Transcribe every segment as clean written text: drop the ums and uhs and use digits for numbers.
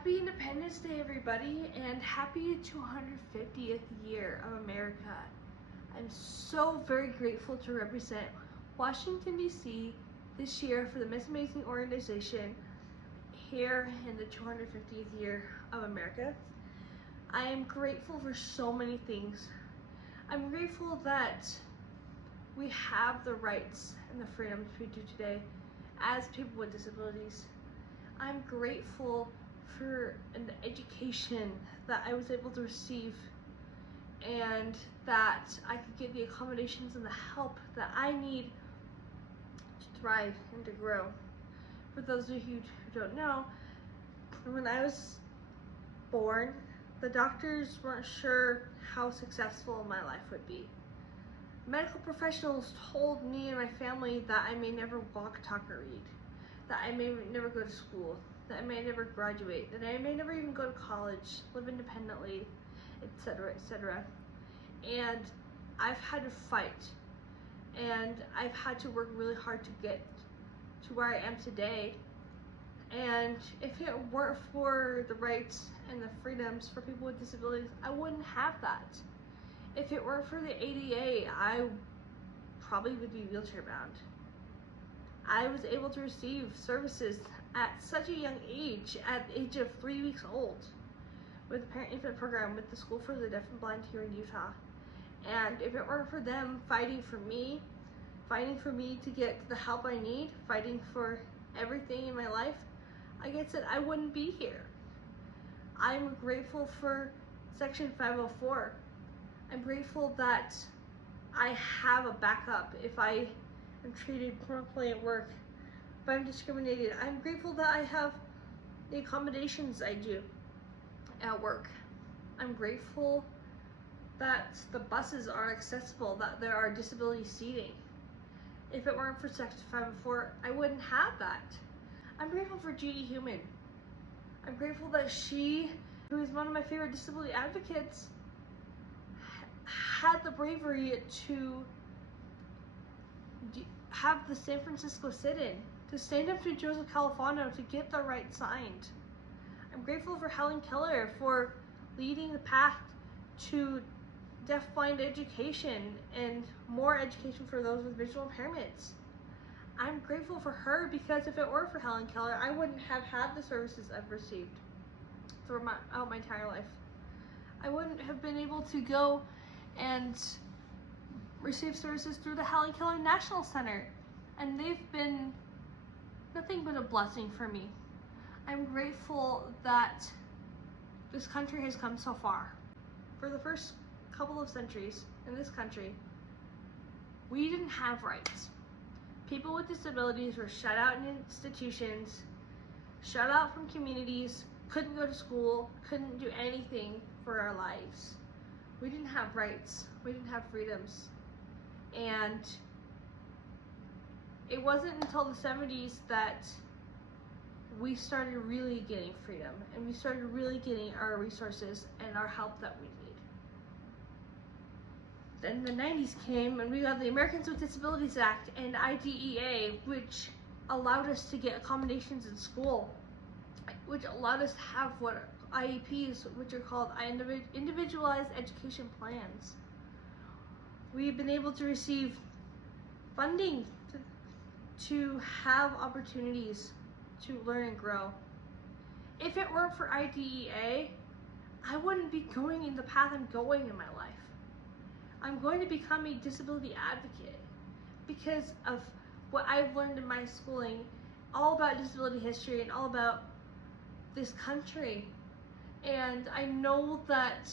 Happy Independence Day, everybody, and happy 250th year of America. I'm so very grateful to represent Washington, D.C. this year for the Miss Amazing organization here in the 250th year of America. I am grateful for so many things. I'm grateful that we have the rights and the freedoms we do today as people with disabilities. I'm grateful for an education that I was able to receive and that I could get the accommodations and the help that I need to thrive and to grow. For those of you who don't know, when I was born, the doctors weren't sure how successful my life would be. Medical professionals told me and my family that I may never walk, talk, or read, that I may never go to school, that I may never graduate, that I may never even go to college, live independently, etc., etc. And I've had to fight, and I've had to work really hard to get to where I am today. And if it weren't for the rights and the freedoms for people with disabilities, I wouldn't have that. If it weren't for the ADA, I probably would be wheelchair bound. I was able to receive services at such a young age, at the age of 3 weeks old, with the Parent Infant Program with the School for the Deaf and Blind here in Utah. And if it weren't for them fighting for me to get the help I need, fighting for everything in my life, like I said, I wouldn't be here. I'm grateful for Section 504. I'm grateful that I have a backup if I am treated poorly at work, if I'm discriminated. I'm grateful that I have the accommodations I do at work. I'm grateful that the buses are accessible, that there are disability seating. If it weren't for Section 504, I wouldn't have that. I'm grateful for Judy Heumann. I'm grateful that she, who is one of my favorite disability advocates, had the bravery to have the San Francisco sit-in, to stand up to Joseph Califano to get the right signed. I'm grateful for Helen Keller for leading the path to deaf-blind education and more education for those with visual impairments. I'm grateful for her because if it weren't for Helen Keller, I wouldn't have had the services I've received throughout my entire life. I wouldn't have been able to go and receive services through the Helen Keller National Center, and they've been nothing but a blessing for me. I'm grateful that this country has come so far. For the first couple of centuries in this country, we didn't have rights. People with disabilities were shut out in institutions, shut out from communities, couldn't go to school, couldn't do anything for our lives. We didn't have rights, we didn't have freedoms. And it wasn't until the 70s that we started really getting freedom, and we started really getting our resources and our help that we need. Then the 90s came and we got the Americans with Disabilities Act and IDEA, which allowed us to get accommodations in school, which allowed us to have what IEPs, which are called Individualized Education Plans. We've been able to receive funding to have opportunities to learn and grow. If it weren't for IDEA, I wouldn't be going in the path I'm going in my life. I'm going to become a disability advocate because of what I've learned in my schooling, all about disability history and all about this country. And I know that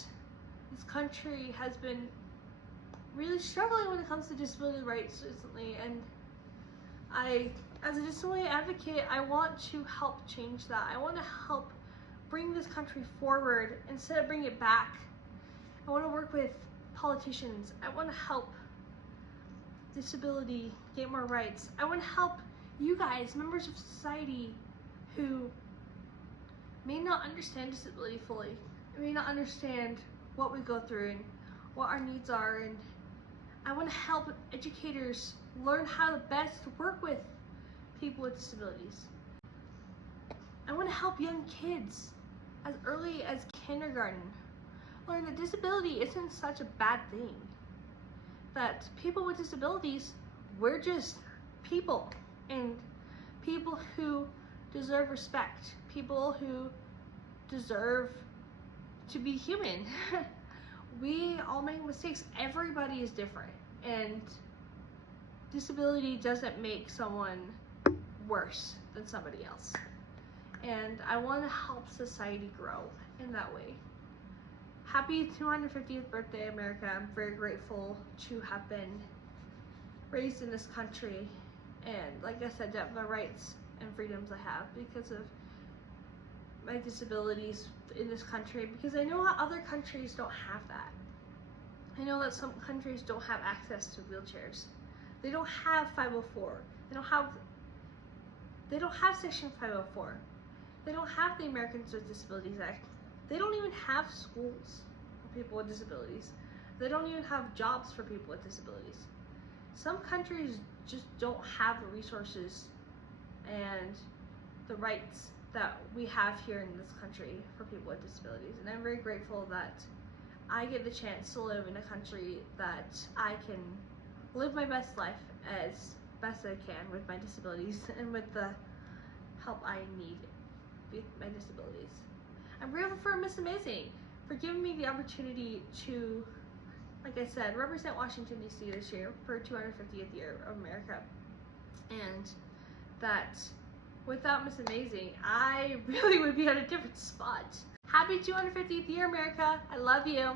this country has been really struggling when it comes to disability rights recently, and as a disability advocate, I want to help change that. I want to help bring this country forward instead of bring it back. I want to work with politicians. I want to help disability get more rights. I want to help you guys, members of society, who may not understand disability fully, may not understand what we go through and what our needs are, and I want to help educators learn how to best work with people with disabilities. I want to help young kids as early as kindergarten. Learn that disability isn't such a bad thing. That people with disabilities, we're just people, and people who deserve respect, people who deserve to be human. We all make mistakes. Everybody is different, and disability doesn't make someone worse than somebody else. And I want to help society grow in that way. Happy 250th birthday, America. I'm very grateful to have been raised in this country, and like I said, to have the rights and freedoms I have because of my disabilities in this country, because I know how other countries don't have that. I know that some countries don't have access to wheelchairs. They don't have 504. They don't have Section 504. They don't have the Americans with Disabilities Act. They don't even have schools for people with disabilities. They don't even have jobs for people with disabilities. Some countries just don't have the resources and the rights that we have here in this country for people with disabilities. And I'm very grateful that I get the chance to live in a country that I can live my best life as best I can with my disabilities and with the help I need with my disabilities. I'm grateful for Miss Amazing for giving me the opportunity to, like I said, represent Washington, D.C. this year for 250th year of America. And that without Miss Amazing, I really would be at a different spot. Happy 250th year, America. I love you.